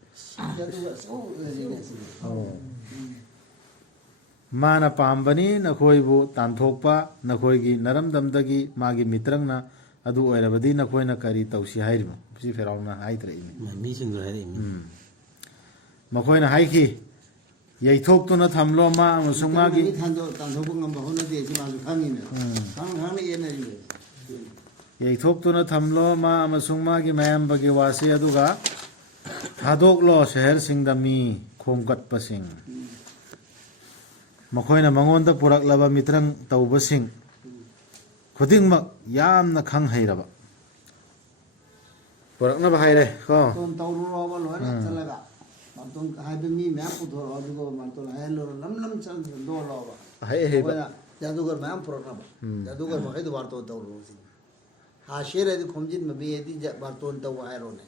ꯃꯥꯅ ꯄꯥꯝꯕꯅꯤ ꯅꯈꯣꯏꯕꯨ ꯇꯥꯟꯊꯣꯛꯄ ꯅꯈꯣꯏꯒꯤ ꯅꯔꯝꯗꯝꯗꯒꯤ ꯃꯥꯒꯤ ꯃꯤꯇ꯭ꯔꯪꯅ ꯑꯗꯨ ꯑꯣꯏꯔꯕꯗꯤ ꯅꯈꯣꯏꯅ ꯀꯔꯤ ꯇꯧꯁꯤ ꯍꯥꯏꯔꯤꯕ ꯁꯤ ꯐꯤꯔꯥꯎꯟꯅ ꯍꯥꯏꯗ꯭ꯔꯛꯏꯅꯤ ꯃꯤꯁꯤꯡꯗꯨ ꯍꯥꯏꯔꯛꯏꯅꯤ ꯃꯈꯣꯏꯅ ꯍꯥꯏꯈꯤ ꯌꯩꯊꯣꯛꯇꯨꯅ ꯊꯝꯂꯣ ꯃꯥ ꯑꯃꯁꯨꯡ ꯃꯥꯒꯤ ꯇꯥꯟꯊꯣꯛꯄ ꯉꯝꯕ ꯍꯧꯅꯗꯦ ꯁꯤ ꯃꯥꯁꯨ ꯈꯪꯉꯤꯅꯦ ꯈꯪꯅ ꯌꯦꯟꯅꯔꯤꯅꯦ ꯌꯩꯊꯣꯛꯇꯨꯅ ꯊꯝꯂꯣ ꯃꯥ ꯑꯃꯁꯨꯡ ꯃꯥꯒꯤ ꯃꯌꯥꯝꯕꯒꯤ ꯋꯥꯁꯤ ꯑꯗꯨꯒ ꯊꯥꯗꯣꯛꯂꯣ ꯁꯍꯔꯁꯤꯡꯗ ꯃꯤ ꯈꯣꯝꯒꯠꯄꯁꯤꯡ ꯃꯈꯣꯏꯅ ꯃꯉꯣꯟꯗ ꯄꯨꯔꯛꯂꯕ ꯃꯤꯇ꯭ꯔꯪ ꯇꯧꯕꯁꯤꯡ ꯈꯨꯗꯤꯡꯃꯛ ꯌꯥꯝꯅ ꯈꯪ ꯍꯩꯔꯕ ꯄꯨꯔꯛꯅꯕ ꯍꯥꯏꯔꯦ ꯀꯣ ꯇꯧꯔꯨꯔꯣꯕ ꯂꯣꯏꯅ ꯆꯠꯂꯒ ꯃꯇꯣꯟ ꯍꯥꯏꯕ ꯃꯤ ꯃꯌꯥꯝ ꯄꯨꯊꯣꯔꯛꯑꯣ ꯑꯗꯨꯒ ꯃꯇꯣꯟ ꯍꯥꯏꯍꯜꯂꯨꯔꯣ ꯂꯝ ꯆꯪꯗꯣꯛꯂꯣꯕ ꯑꯍꯩꯕ ꯖꯥꯗꯨꯒꯔ ꯃꯌꯥꯝ ꯄꯨꯔꯛꯅꯕ ꯖꯥꯗꯨꯒꯔ ꯃꯈꯩꯗꯣ ꯕꯥꯔꯇꯣꯟ ꯇꯧꯔꯨꯔꯣ ꯁꯤ ꯍꯥꯁꯤꯔꯗꯤ ꯈꯣꯝꯖꯤꯟꯕ ꯃꯤꯗꯤ ꯕꯥꯔꯇꯣꯟ ꯇꯧꯕ ꯍꯥꯏꯔꯣꯅꯦ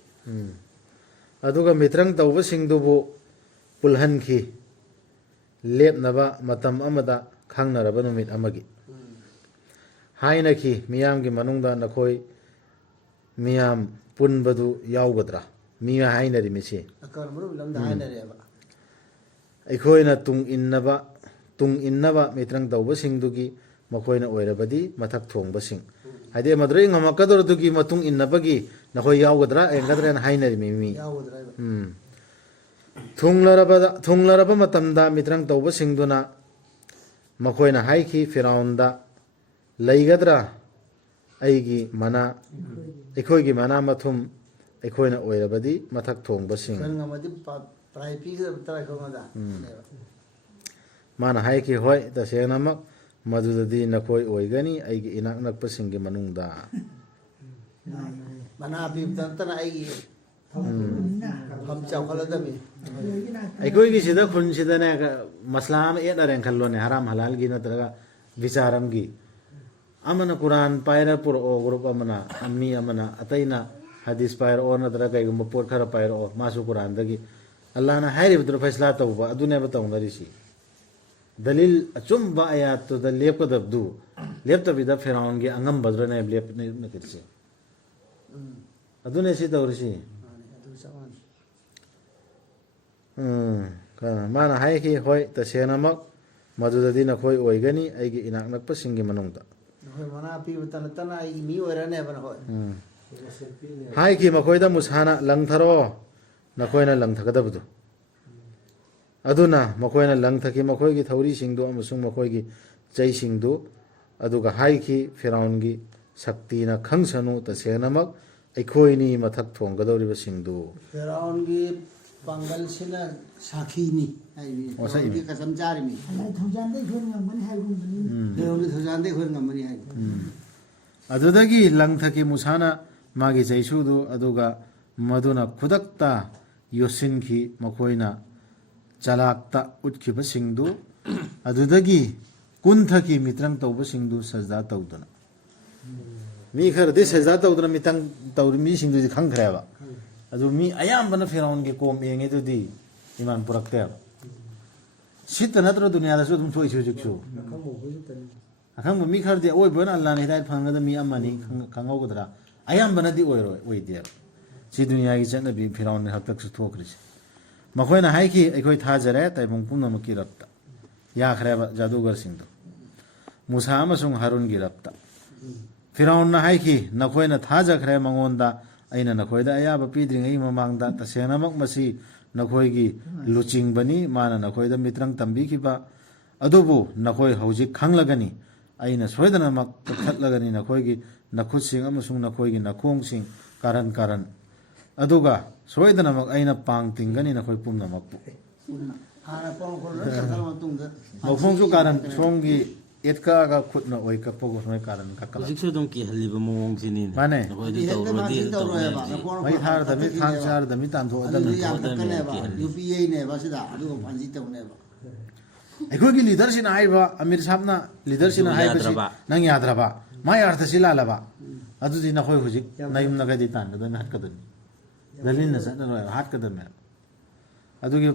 ꯑꯗꯨꯒ ꯃꯤꯇ꯭ꯔꯪ ꯇꯧꯕꯁꯤꯡꯗꯨꯕꯨ ꯄꯨꯜꯍꯟꯈꯤ ꯂꯦꯞꯅꯕ ꯃꯇꯝ ꯑꯃꯗ ꯈꯪꯅꯔꯕ ꯅꯨꯃꯤꯠ ꯑꯃꯒꯤ ꯍꯥꯏꯅꯈꯤ ꯃꯤꯌꯥꯝꯒꯤ ꯃꯅꯨꯡꯗ ꯅꯈꯣꯏ ꯃꯤꯌꯥꯝ ꯄꯨꯟꯕꯗꯨ ꯌꯥꯎꯒꯗ꯭ꯔꯥ ꯃꯤ ꯍꯥꯏꯅꯔꯤꯃꯤꯁꯤ ꯑꯩꯈꯣꯏꯅ ꯇꯨꯡ ꯏꯟꯅꯕ ꯃꯤꯇ꯭ꯔꯪ ꯇꯧꯕꯁꯤꯡꯗꯨꯒꯤ ꯃꯈꯣꯏꯅ ꯑꯣꯏꯔꯕꯗꯤ ꯃꯊꯛ ꯊꯣꯡꯕꯁꯤꯡ ꯍꯥꯏꯗꯤ ꯃꯗꯨꯗꯩ ꯉꯝꯃꯛꯀꯗꯧꯔꯗꯨꯒꯤ ꯃꯇꯨꯡ ꯏꯟꯅꯕꯒꯤ ꯅꯈꯣꯏ ꯌꯥꯎꯒꯗ꯭ꯔꯥ ꯌꯦꯡꯒꯗ꯭ꯔꯥꯅ ꯍꯥꯏꯅꯔꯤꯃꯤ ꯃꯤ ꯊꯨꯡꯂꯔꯕ ꯃꯇꯝꯗ ꯃꯤꯇ꯭ꯔꯪ ꯇꯧꯕꯁꯤꯡꯗꯨꯅ ꯃꯈꯣꯏꯅ ꯍꯥꯏꯈꯤ ꯐꯤꯔꯥꯎꯟꯗ ꯂꯩꯒꯗ꯭ꯔꯥ ꯑꯩꯒꯤ ꯃꯅꯥ ꯑꯩꯈꯣꯏꯒꯤ ꯃꯅꯥ ꯃꯊꯨꯝ ꯑꯩꯈꯣꯏꯅ ꯑꯣꯏꯔꯕꯗꯤ ꯃꯊꯛ ꯊꯣꯡꯕꯁꯤꯡ ꯃꯥꯅ ꯍꯥꯏꯈꯤ ꯍꯣꯏ ꯇꯁꯦꯡꯅꯃꯛ ꯃꯗꯨꯗꯗꯤ ꯅꯈꯣꯏ ꯑꯣꯏꯒꯅꯤ ꯑꯩꯒꯤ ꯏꯅꯥꯛ ꯅꯛꯄꯁꯤꯡꯒꯤ ꯃꯅꯨꯡꯗ ꯃꯅꯥ ꯄꯤꯕꯇ ꯅꯠꯇꯅ ꯑꯩꯒꯤ ꯐꯝ ꯆꯥꯎꯈꯠꯂꯗꯕꯅꯤ ꯑꯩꯈꯣꯏꯒꯤꯁꯤꯗ ꯈꯨꯟꯁꯤꯗꯅꯦ ꯃꯁꯂꯥ ꯑꯃ ꯑꯦꯠꯅꯔꯦꯅ ꯈꯜꯂꯣꯅꯦ ꯍꯔꯥꯝ ꯍꯂꯥꯜꯒꯤ ꯅꯠꯇ꯭ꯔꯒ ꯕꯤꯆꯥꯔꯝꯒꯤ ꯑꯃꯅ ꯀꯨꯔꯥꯟ ꯄꯥꯏꯔ ꯄꯨꯔꯛꯑꯣ ꯒ꯭ꯔꯨꯞ ꯑꯃꯅ ꯃꯤ ꯑꯃꯅ ꯑꯇꯩꯅ ꯍꯗꯤꯁ ꯄꯥꯏꯔꯛꯑꯣ ꯅꯠꯇ꯭ꯔꯒ ꯀꯩꯒꯨꯝꯕ ꯄꯣꯠ ꯈꯔ ꯄꯥꯏꯔꯛꯑꯣ ꯃꯥꯁꯨ ꯀꯨꯔꯥꯟꯗꯒꯤ ꯑꯜꯂꯥꯍꯅ ꯍꯥꯏꯔꯤꯕꯗꯨꯅ ꯐꯩꯁꯂꯥ ꯇꯧꯕ ꯑꯗꯨꯅꯦꯕ ꯇꯧꯅꯔꯤꯁꯤ ꯗꯂꯤꯜ ꯑꯆꯨꯝꯕ ꯑꯌꯥꯠꯇꯨꯗ ꯂꯦꯞꯀꯗꯕꯗꯨ ꯂꯦꯞꯇꯕꯤꯗ ꯐꯦꯔꯥꯎꯟꯒꯤ ꯑꯉꯝꯕꯗꯨꯅꯦ ꯂꯦꯞꯅꯔꯤꯁꯤ ꯑꯗꯨꯅꯦ ꯁꯤ ꯇꯧꯔꯤꯁꯤ ꯃꯥꯅ ꯍꯥꯏꯈꯤ ꯍꯣꯏ ꯇꯁꯦꯡꯅꯃꯛ ꯃꯗꯨꯗꯗꯤ ꯅꯈꯣꯏ ꯑꯣꯏꯒꯅꯤ ꯑꯩꯒꯤ ꯏꯅꯥꯛ ꯅꯛꯄꯁꯤꯡꯒꯤ ꯃꯅꯨꯡꯗ ꯅꯈꯣꯏ ꯃꯅꯥ ꯄꯤꯕꯇ ꯅꯠꯇꯅ ꯑꯩꯒꯤ ꯃꯤ ꯑꯣꯏꯔꯅꯦꯕ ꯅꯈꯣꯏ ꯍꯥꯏꯈꯤ ꯃꯈꯣꯏꯗ ꯃꯨꯁꯥꯅ ꯂꯪꯊꯔꯛꯑꯣ ꯅꯈꯣꯏꯅ ꯂꯪꯊꯒꯗꯕꯗꯨ ꯑꯗꯨꯅ ꯃꯈꯣꯏꯅ ꯂꯪꯊꯈꯤ ꯃꯈꯣꯏꯒꯤ ꯊꯧꯔꯤꯁꯤꯡꯗꯨ ꯑꯃꯁꯨꯡ ꯃꯈꯣꯏꯒꯤ ꯆꯩꯁꯤꯡꯗꯨ ꯑꯗꯨꯒ ꯍꯥꯏꯈꯤ ꯐꯤꯔꯥꯎꯟꯒꯤ ꯁꯛꯇꯤꯅ ꯈꯪꯁꯅꯨ ꯇꯁꯦꯡꯅꯃꯛ ꯑꯩꯈꯣꯏꯅꯤ ꯃꯊꯛ ꯊꯣꯡꯒꯗꯧꯔꯤꯕꯁꯤꯡꯗꯨ ꯐꯤꯔꯥꯎꯟꯒꯤ ꯄꯥꯡꯒꯜꯁꯤꯅ ꯁꯥꯈꯤꯅꯤ ꯍꯥꯏꯕꯅꯤ ꯐꯤꯔꯥꯎꯟꯒꯤ ꯀꯁꯝ ꯆꯥꯔꯤꯃꯤ ꯐꯤꯔꯥꯎꯟꯒꯤ ꯊꯧꯖꯥꯟꯗꯩ ꯑꯩꯈꯣꯏ ꯉꯝꯃꯅꯤ ꯍꯥꯏꯕꯅꯤ ꯑꯗꯨꯗꯒꯤ ꯂꯪꯊꯈꯤ ꯃꯨꯁꯥꯅ ꯃꯥꯒꯤ ꯆꯩꯁꯨꯗꯨ ꯑꯗꯨꯒ ꯃꯗꯨꯅ ꯈꯨꯗꯛꯇ ꯌꯣꯠꯁꯤꯟꯈꯤ ꯃꯈꯣꯏꯅ ꯆꯂꯥꯛꯇ ꯎꯠꯈꯤꯕꯁꯤꯡꯗꯨ ꯑꯗꯨꯗꯒꯤ ꯀꯨꯟꯊꯈꯤ ꯃꯤꯇ꯭ꯔꯪ ꯇꯧꯕꯁꯤꯡꯗꯨ ꯁꯖꯗꯥ ꯇꯧꯗꯨꯅ ꯃꯤ ꯈꯔꯗꯤ ꯁꯖꯗꯥ ꯇꯧꯗꯨꯅ ꯃꯤꯇꯪ ꯇꯧꯔꯤ ꯃꯤꯁꯤꯡꯗꯨꯗꯤ ꯈꯪꯈ꯭ꯔꯦꯕ ꯑꯗꯨ ꯃꯤ ꯑꯌꯥꯝꯕꯅ ꯐꯤꯔꯥꯎꯟꯒꯤ ꯀꯣꯝ ꯌꯦꯡꯉꯤꯗꯨꯗꯤ ꯏꯃꯥꯟ ꯄꯨꯔꯛꯇꯦꯕ ꯁꯤꯠꯇ ꯅꯠꯇ꯭ꯔꯣ ꯗꯨꯅꯤꯌꯥꯗꯁꯨ ꯑꯗꯨꯝ ꯊꯣꯛꯏꯁꯤ ꯍꯧꯖꯤꯛꯁꯨ ꯑꯈꯪꯕ ꯃꯤ ꯈꯔꯗꯤ ꯑꯣꯏꯕꯅ ꯑꯜꯂꯥꯍꯅ ꯍꯤꯗꯥꯌꯠ ꯐꯪꯒꯗꯕ ꯃꯤ ꯑꯃꯅꯤ ꯈꯪꯍꯧꯒꯗ꯭ꯔꯥ ꯑꯌꯥꯝꯕꯅꯗꯤ ꯑꯣꯏꯗꯦꯕ ꯁꯤ ꯗꯨꯅꯤꯌꯥꯒꯤ ꯆꯠꯅꯕꯤ ꯐꯤꯔꯥꯎꯟꯒꯤ ꯍꯥꯛꯇꯛꯁꯨ ꯊꯣꯛꯈ꯭ꯔꯤꯁꯤ ꯃꯈꯣꯏꯅ ꯍꯥꯏꯈꯤ ꯑꯩꯈꯣꯏ ꯊꯥꯖꯔꯦ ꯇꯥꯏꯕꯪ ꯄꯨꯝꯅꯃꯛꯀꯤ ꯔꯕꯇ ꯌꯥꯈ꯭ꯔꯦꯕ ꯖꯥꯗꯨꯒꯔꯁꯤꯡꯗꯣ ꯃꯨꯁꯥ ꯑꯃꯁꯨꯡ ꯍꯥꯔꯨꯟꯒꯤ ꯔꯕꯇ ꯐꯤꯔꯥꯎꯟꯅ ꯍꯥꯏꯈꯤ ꯅꯈꯣꯏꯅ ꯊꯥꯖꯈ꯭ꯔꯦ ꯃꯉꯣꯟꯗ ꯑꯩꯅ ꯅꯈꯣꯏꯗ ꯑꯌꯥꯕ ꯄꯤꯗ꯭ꯔꯤꯉꯩ ꯃꯃꯥꯡꯗ ꯇꯁꯦꯡꯅꯃꯛ ꯃꯁꯤ ꯅꯈꯣꯏꯒꯤ ꯂꯨꯆꯤꯡꯕꯅꯤ ꯃꯥꯅ ꯅꯈꯣꯏꯗ ꯃꯤꯇ꯭ꯔꯪ ꯇꯝꯕꯤꯈꯤꯕ ꯑꯗꯨꯕꯨ ꯅꯈꯣꯏ ꯍꯧꯖꯤꯛ ꯈꯪꯂꯒꯅꯤ ꯑꯩꯅ ꯁꯣꯏꯗꯅꯃꯛ ꯀꯛꯊꯠꯂꯒꯅꯤ ꯅꯈꯣꯏꯒꯤ ꯅꯈꯨꯠꯁꯤꯡ ꯑꯃꯁꯨꯡ ꯅꯈꯣꯏꯒꯤ ꯅꯈꯣꯡꯁꯤꯡ ꯀꯥꯔꯟ ꯑꯗꯨꯒ ꯁꯣꯏꯗꯅꯃꯛ ꯑꯩꯅ ꯄꯥꯡ ꯇꯤꯡꯒꯅꯤ ꯅꯈꯣꯏ ꯄꯨꯝꯅꯃꯛꯄꯨ ꯃꯈꯣꯡꯁꯨ ꯀꯥꯔꯟ ꯁꯣꯝꯒꯤ ꯑꯦꯠ ꯀꯛꯑꯒ ꯈꯨꯠꯅ ꯑꯣꯏ ꯀꯛꯄꯒ ꯁꯨꯃꯥꯏꯅ ꯀꯥꯔꯟ ꯀꯛꯀꯗꯕ ꯍꯧꯖꯤꯛꯁꯨ ꯑꯗꯨꯝ ꯀꯤꯍꯜꯂꯤꯕ ꯃꯑꯣꯡꯁꯤꯅꯤ ꯃꯥꯅꯦ ꯑꯩꯈꯣꯏꯗꯤ ꯇꯧꯔꯨꯔꯗꯤ ꯃꯩ ꯊꯥꯔꯗꯕꯅꯤ ꯊꯥꯡ ꯆꯥꯔꯗꯕꯅꯤ ꯇꯥꯟꯊꯣꯛꯑꯗꯕꯅꯤ ꯌꯨ ꯄꯤ ꯑꯩꯅꯦꯕ ꯁꯤꯗ ꯑꯗꯨꯒ ꯐꯥꯟꯖꯤ ꯇꯧꯅꯦꯕ ꯑꯩꯈꯣꯏꯒꯤ ꯂꯤꯗꯔꯁꯤꯅ ꯍꯥꯏꯕ ꯑꯃꯤꯔ ꯁꯥꯍꯕꯅ ꯂꯤꯗꯔꯁꯤꯅ ꯍꯥꯏꯕꯁꯤ ꯅꯪ ꯌꯥꯗ꯭ꯔꯕ ꯃꯥꯒꯤ ꯑꯥꯔꯊꯁꯤ ꯂꯥꯜꯂꯕ ꯑꯗꯨꯗꯤ ꯅꯈꯣꯏ ꯍꯧꯖꯤꯛ ꯅꯌꯨꯝꯅꯒꯗꯤ ꯇꯥꯟꯒꯗꯕꯅꯤ ꯍꯥꯠꯀꯗꯕꯅꯤ ꯗꯂꯤꯜꯅ ꯆꯠꯅꯔꯣꯏ ꯍꯥꯠꯀꯗꯕꯅꯦ ꯑꯗꯨꯒꯤ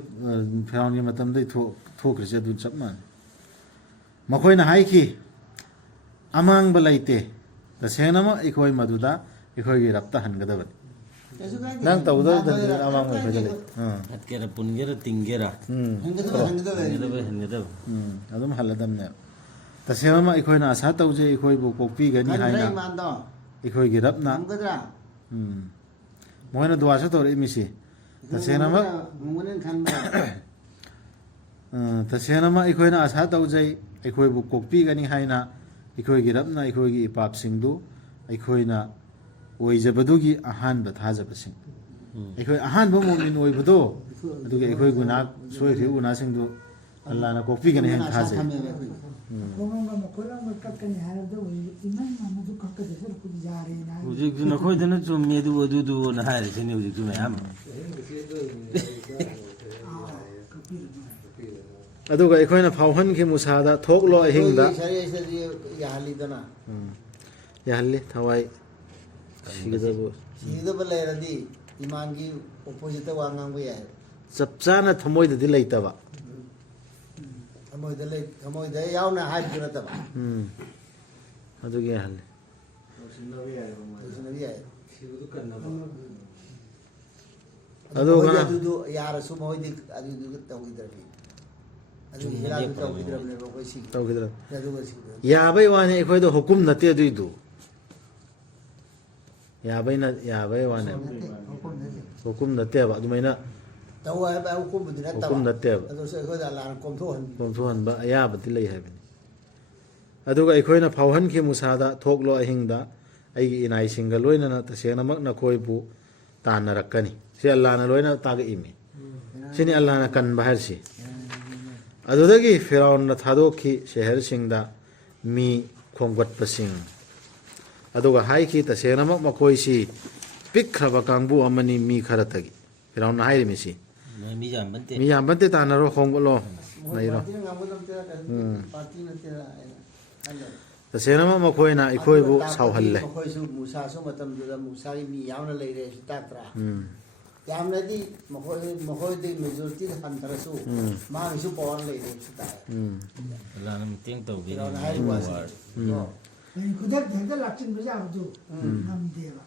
ꯐꯤꯔꯥꯎꯟꯒꯤ ꯃꯇꯝꯗꯩ ꯊꯣꯛꯈ꯭ꯔꯤꯁꯦ ꯑꯗꯨ ꯆꯞ ꯃꯥꯟꯅꯩ ꯃꯈꯣꯏꯅ ꯍꯥꯏꯈꯤ ꯑꯃꯥꯡꯕ ꯂꯩꯇꯦ ꯇꯁꯦꯡꯅꯃꯛ ꯑꯩꯈꯣই ꯃꯗꯨꯗ ꯑꯩꯈꯣꯏꯒꯤ ꯔꯕꯇ ꯍꯟꯒꯗꯕꯅꯤ ꯅꯪ ꯇꯧꯗꯕꯗꯗꯤ ꯑꯃꯥꯡꯕ ꯑꯩꯈꯣꯏꯗ ꯂꯩ ꯍꯠꯀꯦꯔꯥ ꯄꯨꯟꯒꯦꯔꯥ ꯇꯤꯡꯒꯦꯔꯥ ꯍꯟꯒꯗꯕ ꯑꯗꯨꯝ ꯍꯜꯂꯗꯕꯅꯦꯕ ꯇꯁꯦꯡꯅꯃꯛ ꯑꯩꯈꯣꯏꯅ ꯑꯁꯥ ꯇꯧꯖꯩ ꯑꯩꯈꯣꯏꯕꯨ ꯀꯣꯛꯄꯤꯒꯅꯤ ꯍꯥꯏꯅ ꯑꯩꯈꯣꯏꯒꯤ ꯔꯕꯅ ꯃꯣꯏꯅ ꯗꯨꯋꯥꯁꯨ ꯇꯧꯔꯛꯏ ꯃꯤꯁꯤ ꯇꯁꯦꯡꯅꯃꯛ ꯑꯩꯈꯣꯏꯅ ꯑꯁꯥ ꯇꯧꯖꯩ ꯑꯩꯈꯣꯏꯕꯨ ꯀꯣꯛꯄꯤꯒꯅꯤ ꯍꯥꯏꯅ ꯑꯩꯈꯣꯏꯒꯤ ꯔꯕꯅ ꯑꯩꯈꯣꯏꯒꯤ ꯏꯄꯥꯞꯁꯤꯡꯗꯨ ꯑꯩꯈꯣꯏꯅ ꯑꯣꯏꯖꯕꯗꯨꯒꯤ ꯑꯍꯥꯟꯕ ꯊꯥꯖꯕꯁꯤꯡ ꯑꯩꯈꯣꯏ ꯑꯍꯥꯟꯕ ꯃꯣꯃꯤꯟ ꯑꯣꯏꯕꯗꯣ ꯑꯗꯨꯒꯤ ꯑꯩꯈꯣꯏ ꯒꯨꯅꯥ ꯁꯣꯏꯈ꯭ꯔꯤꯕ ꯒꯨꯅꯥꯁꯤꯡꯗꯨ ꯑꯜꯂꯥꯍꯅ ꯀꯣꯛꯄꯤꯒꯅꯤ ꯍꯥꯏꯅ ꯊꯥꯖꯩ ꯍꯧꯖꯤꯛꯁꯨ ꯅꯈꯣꯏꯗꯅ ꯆꯨꯝꯃꯤ ꯑꯗꯨꯗꯨꯅ ꯍꯥꯏꯔꯤꯁꯤꯅꯤ ꯍꯧꯖꯤꯛꯁꯨ ꯃꯌꯥꯝ ꯑꯗꯨꯒ ꯑꯩꯈꯣꯏꯅ ꯐꯥꯎꯍꯟꯈꯤ ꯃꯨꯁꯥꯗ ꯊꯣꯛꯂꯣ ꯑꯍꯤꯡꯗ ꯌꯥꯍꯜꯂꯤ ꯊꯋꯥꯏ ꯁꯤꯒꯗꯕ ꯂꯩꯔꯗꯤ ꯏꯃꯥꯟꯒꯤ ꯑꯣꯄꯣꯖꯤꯠꯇ ꯋꯥ ꯉꯥꯡꯕ ꯌꯥꯏ ꯆꯞ ꯆꯥꯅ ꯊꯃꯣꯏꯗꯗꯤ ꯂꯩꯇꯕ ꯊꯃꯣꯏꯗ ꯌꯥꯎꯅ ꯍꯥꯏꯕꯗꯨ ꯅꯠꯇꯕ ꯑꯗꯨꯒꯤ ꯌꯥꯍꯜꯂꯤ ꯑꯗꯨꯒ ꯑꯗꯨꯗꯣ ꯌꯥꯔꯁꯨ ꯃꯣꯏꯗꯤ ꯑꯗꯨꯗꯨꯒ ꯇꯧꯈꯤꯗ꯭ꯔꯕꯅꯤ ꯑꯗꯨꯒꯤ ꯍꯤꯔꯥꯗꯨ ꯇꯧꯈꯤꯗ꯭ꯔꯕꯅꯦꯕ ꯑꯩꯈꯣꯏ ꯁꯤꯒꯤ ꯇꯧꯈꯤꯗ꯭ꯔꯕ ꯌꯥꯕꯩ ꯋꯥꯅꯤ ꯑꯩꯈꯣꯏꯗ ꯍꯨꯀꯨꯝ ꯅꯠꯇꯦ ꯑꯗꯨꯏꯗꯨ ꯌꯥꯕꯩ ꯋꯥꯅꯦ ꯍꯨꯀꯨꯝ ꯅꯠꯇꯦꯕ ꯑꯗꯨꯃꯥꯏꯅ ꯇꯧ ꯍꯥꯏꯕ ꯍꯨꯀꯨꯝꯕꯨꯗꯤ ꯍꯨꯀꯨꯝ ꯅꯠꯇꯦꯕ ꯑꯗꯨꯁꯨ ꯑꯩꯈꯣꯏꯗ ꯑꯜꯂꯥꯍꯅ ꯀꯣꯝꯊꯣꯛꯍꯟꯕ ꯑꯌꯥꯕꯗꯤ ꯂꯩ ꯍꯥꯏꯕꯅꯤ ꯑꯗꯨꯒ ꯑꯩꯈꯣꯏꯅ ꯐꯥꯎꯍꯟꯈꯤ ꯃꯨꯁꯥꯗ ꯊꯣꯛꯂꯣ ꯑꯍꯤꯡꯗ ꯑꯩꯒꯤ ꯏꯅꯥꯏꯁꯤꯡꯒ ꯂꯣꯏꯅꯅ ꯇꯁꯦꯡꯅꯃꯛ ꯅꯈꯣꯏꯕꯨ ꯇꯥꯟꯅꯔꯛꯀꯅꯤ ꯁꯤ ꯑꯜꯂꯥꯍꯅ ꯂꯣꯏꯅ ꯇꯥꯛꯏꯃꯤ ꯁꯤꯅꯤ ꯑꯜꯂꯥꯍꯅ ꯀꯟꯕ ꯍꯥꯏꯔꯤꯁꯤ ꯑꯗꯨꯗꯒꯤ ꯐꯤꯔꯥꯎꯟꯅ ꯊꯥꯗꯣꯛꯈꯤ ꯁꯦꯍꯔꯁꯤꯡꯗ ꯃꯤ ꯈꯣꯝꯒꯠꯄꯁꯤꯡ ꯑꯗꯨꯒ ꯍꯥꯏꯈꯤ ꯇꯁꯦꯡꯅꯃꯛ ꯃꯈꯣꯏꯁꯤ ꯄꯤꯛꯈ꯭ꯔꯕ ꯀꯥꯡꯕꯨ ꯑꯃꯅꯤ ꯃꯤ ꯈꯔꯇꯒꯤ ꯐꯤꯔꯥꯎꯟꯅ ꯍꯥꯏꯔꯤꯃꯤꯁꯤ ꯃꯤ ꯌꯥꯝꯕꯟꯇꯦ ꯃꯤ ꯌꯥꯝꯕꯟꯇꯦ ꯇꯥꯟꯅꯔꯣ ꯈꯣꯝꯒꯠꯂꯣ ꯂꯩꯔꯣ ꯇꯁꯦꯡꯅꯃꯛ ꯃꯈꯣꯏꯅ ꯑꯩꯈꯣꯏꯕꯨ ꯁꯥꯎꯍꯜꯂꯦ ꯃꯈꯣꯏꯁꯨ ꯃꯨꯁꯥꯁꯨ ꯃꯇꯝꯗꯨꯗ ꯃꯨꯁꯥꯒꯤ ꯃꯤ ꯌꯥꯝꯅ ꯂꯩꯔꯦ ꯁꯤ ꯇꯥꯛꯇ꯭ꯔꯥ ꯌꯥꯝꯅꯗꯤ ꯃꯈꯣꯏꯗꯤ ꯃꯦꯖꯣꯔꯤꯇꯤꯗ ꯍꯟꯊꯔꯁꯨ ꯃꯥꯒꯤꯁꯨ ꯄꯋꯥꯔ ꯂꯩꯔꯦ ꯁꯤ ꯇꯥꯛꯑꯦ ꯑꯜꯂꯥꯍꯅ ꯃꯇꯦꯡ ꯇꯧꯕꯤꯔꯤ ꯐꯤꯔꯥꯎꯟꯅ ꯍꯥꯏꯔꯤꯕ ꯋꯥꯁꯤ ꯈꯨꯗꯛꯇ ꯍꯦꯛꯇ ꯂꯥꯛꯁꯤꯟꯕ ꯌꯥꯕꯗꯨ ꯉꯝꯗꯦꯕ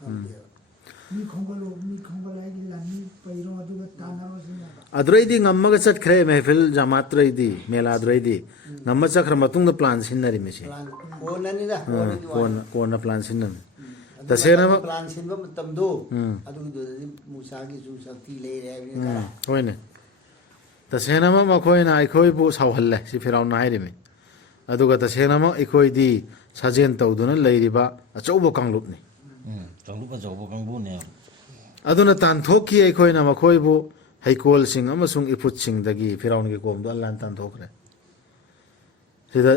ꯃꯤ ꯈꯣꯝꯒꯠꯂꯣ ꯃꯤ ꯈꯣꯝꯒꯠꯂꯛꯑꯗꯤ ꯂꯥꯟꯃꯤ ꯄꯩꯔꯣ ꯑꯗꯨꯒ ꯇꯥꯟꯅꯔꯣ ꯁꯤꯅꯦꯕ ꯑꯗꯨꯔꯩꯗꯤ ꯉꯝꯃꯒ ꯆꯠꯈ꯭ꯔꯦ ꯃꯦꯍꯐꯤꯜ ꯖꯃꯥꯠꯇꯨꯔꯩꯗꯤ ꯃꯦꯂꯥꯗꯨꯔꯩꯗꯤ ꯉꯝꯃ ꯆꯠꯈ꯭ꯔ ꯃꯇꯨꯡꯗ ꯄ꯭ꯂꯥꯟ ꯁꯤꯟꯅꯔꯤꯃꯤꯁꯤ ꯀꯣꯟꯅꯅꯤꯗ ꯀꯣꯟꯅ ꯄ꯭ꯂꯥꯟ ꯁꯤꯟꯅꯅꯤ ꯇꯁꯦꯡꯅꯃꯛ ꯄ꯭ꯂꯥꯟ ꯁꯤꯟꯕ ꯃꯇꯝꯗꯣ ꯑꯗꯨꯒꯤꯗꯨꯗꯗꯤ ꯃꯨꯁꯥꯒꯤꯁꯨ ꯁꯛꯇꯤ ꯂꯩꯔꯦ ꯍꯥꯏꯕꯅꯤ ꯍꯣꯏꯅꯦ ꯇꯁꯦꯡꯅꯃꯛ ꯃꯈꯣꯏꯅ ꯑꯩꯈꯣꯏꯕꯨ ꯁꯥꯎꯍꯜꯂꯦ ꯁꯤ ꯐꯤꯔꯥꯎꯟꯅ ꯍꯥꯏꯔꯤꯃꯤ ꯑꯗꯨꯒ ꯇꯁꯦꯡꯅꯃꯛ ꯑꯩꯈꯣꯏꯗꯤ ꯁꯥꯖꯦꯟ ꯇꯧꯗꯨꯅ ꯂꯩꯔꯤꯕ ꯑꯆꯧꯕ ꯀꯥꯡꯂꯨꯞꯅꯤ ꯀꯥꯡꯂꯨꯞ ꯑꯆꯧꯕ ꯀꯥꯡꯕꯨꯅꯦꯕ ꯑꯗꯨꯅ ꯇꯥꯟꯊꯣꯛꯈꯤ ꯑꯩꯈꯣꯏꯅ ꯃꯈꯣꯏꯕꯨ ꯍꯩꯀꯣꯜꯁꯤꯡ ꯑꯃꯁꯨꯡ ꯏꯐꯨꯠꯁꯤꯡꯗꯒꯤ ꯐꯤꯔꯥꯎꯟꯒꯤ ꯀꯣꯝꯗꯣ ꯑꯜꯂꯥꯍꯅ ꯇꯥꯟꯊꯣꯛꯈ꯭ꯔꯦ ꯁꯤꯗ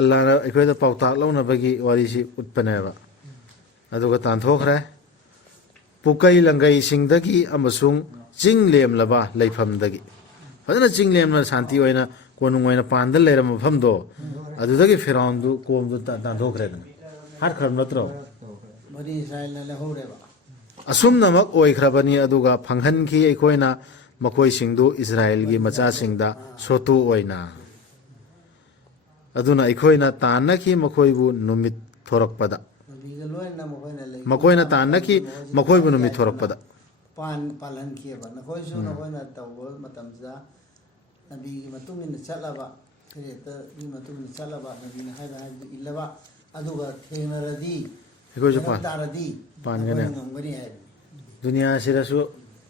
ꯑꯜꯂꯥꯍꯅ ꯑꯩꯈꯣꯏꯗ ꯄꯥꯎꯇꯥꯛ ꯂꯧꯅꯕꯒꯤ ꯋꯥꯔꯤꯁꯤ ꯎꯠꯄꯅꯦꯕ ꯑꯗꯨꯒ ꯇꯥꯟꯊꯣꯛꯈ꯭ꯔꯦ ꯄꯨꯀꯩ ꯂꯪꯒꯩꯁꯤꯡꯗꯒꯤ ꯑꯃꯁꯨꯡ ꯆꯤꯡ ꯂꯦꯝꯂꯕ ꯂꯩꯐꯝꯗꯒꯤ ꯐꯖꯅ ꯆꯤꯡ ꯂꯦꯝꯅ ꯁꯥꯟꯇꯤ ꯑꯣꯏꯅ ꯀꯣꯅꯨꯡ ꯑꯣꯏꯅ ꯄꯥꯟꯗ ꯂꯩꯔꯝꯕ ꯃꯐꯝꯗꯣ ꯑꯗꯨꯗꯒꯤ ꯐꯤꯔꯥꯎꯟꯗꯨ ꯀꯣꯝꯗꯨ ꯇꯥꯟꯊꯣꯛꯈ꯭ꯔꯦꯗꯅ ꯍꯥꯠꯈ꯭ꯔꯕ ꯅꯠꯇ꯭ꯔꯣ ꯕꯅꯤ ꯏꯁꯔꯥꯏꯜꯅ ꯂꯩꯍꯧꯔꯦꯕ ꯑꯁꯨꯝꯅꯃꯛ ꯑꯣꯏꯈ꯭ꯔꯕꯅꯤ ꯑꯗꯨꯒ ꯐꯪꯍꯟꯈꯤ ꯑꯩꯈꯣꯏꯅ ꯃꯈꯣꯏꯁꯤꯡꯗꯨ ꯏꯁꯔꯥꯏꯜꯒꯤ ꯃꯆꯥꯁꯤꯡꯗ ꯁꯣꯇꯨ ꯑꯣꯏꯅ ꯑꯗꯨꯅ ꯑꯩꯈꯣꯏꯅ ꯇꯥꯟꯅꯈꯤ ꯃꯈꯣꯏꯕꯨ ꯅꯨꯃꯤꯠ ꯊꯣꯔꯛꯄꯗ ꯃꯈꯣꯏꯅ ꯇꯥꯟꯅꯈꯤ ꯃꯈꯣꯏꯕꯨ ꯅꯨꯃꯤꯠ ꯊꯣꯔꯛꯄꯗ ꯄꯥꯜꯍꯟꯈꯤꯑꯕ ꯅꯈꯣꯏꯁꯨ ꯅꯈꯣꯏꯅ ꯇꯧꯕ ꯃꯇꯝꯁꯤꯗ ꯅꯕꯤꯒꯤ ꯃꯇꯨꯡ ꯏꯟꯅ ꯆꯠꯂꯕ ꯐꯤꯔꯦꯠꯇꯒꯤ ꯃꯇꯨꯡ ꯏꯟꯅ ꯆꯠꯂꯕ ꯅꯕꯤꯅ ꯍꯥꯏꯕꯗꯨ ꯏꯜꯂꯕ ꯑꯗꯨꯒ ꯊꯦꯡꯅꯔꯗꯤ ꯑꯩꯈꯣꯏꯁꯨ ꯇꯥꯔꯗꯤ ꯄꯥꯟꯒꯅꯤ ꯉꯝꯒꯅꯤ ꯍꯥꯏꯕꯅꯤ ꯗꯨꯅꯤꯌꯥꯁꯤꯗꯁꯨ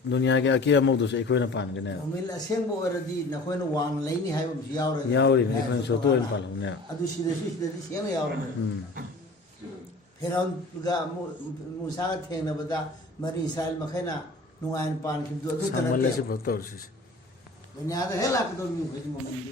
ꯗꯨꯅꯤꯌꯥꯒꯤ ꯑꯀꯤ ꯑꯃꯧꯗꯨꯁꯨ ꯑꯩꯈꯣꯏꯅ ꯄꯥꯟꯒꯅꯤ ꯅꯨꯃꯤꯠ ꯑꯁꯦꯡꯕ ꯑꯣꯏꯔꯗꯤ ꯅꯈꯣꯏꯅ ꯋꯥꯡꯅ ꯂꯩꯅꯤ ꯍꯥꯏꯕ ꯑꯃꯁꯨ ꯌꯥꯎꯔꯤꯅꯤ ꯑꯩꯈꯣꯏꯅ ꯁꯣꯇꯨ ꯑꯣꯏꯅ ꯄꯥꯜꯍꯧꯅꯦ ꯑꯗꯨ ꯁꯤꯗꯗꯤ ꯁꯦꯡꯅ ꯌꯥꯎꯔꯕꯅꯤ ꯐꯤꯔꯥꯎꯟꯒ ꯃꯨꯁꯥꯒ ꯊꯦꯡꯅꯕꯗ ꯃꯔꯤ ꯏꯁꯔꯥꯏꯜ ꯃꯈꯩꯅ ꯅꯨꯡꯉꯥꯏꯅ ꯄꯥꯟꯈꯤꯕꯗꯨ ꯑꯗꯨ ꯁꯥꯡꯃꯜꯂꯁꯤ ꯐꯧ ꯇꯧꯔꯁꯤ ꯗꯨꯅꯤꯌꯥꯗ ꯍꯦꯛ ꯂꯥꯛꯀꯗꯧꯕ ꯃꯤꯈꯩꯁꯤ ꯃꯃꯟꯗꯤ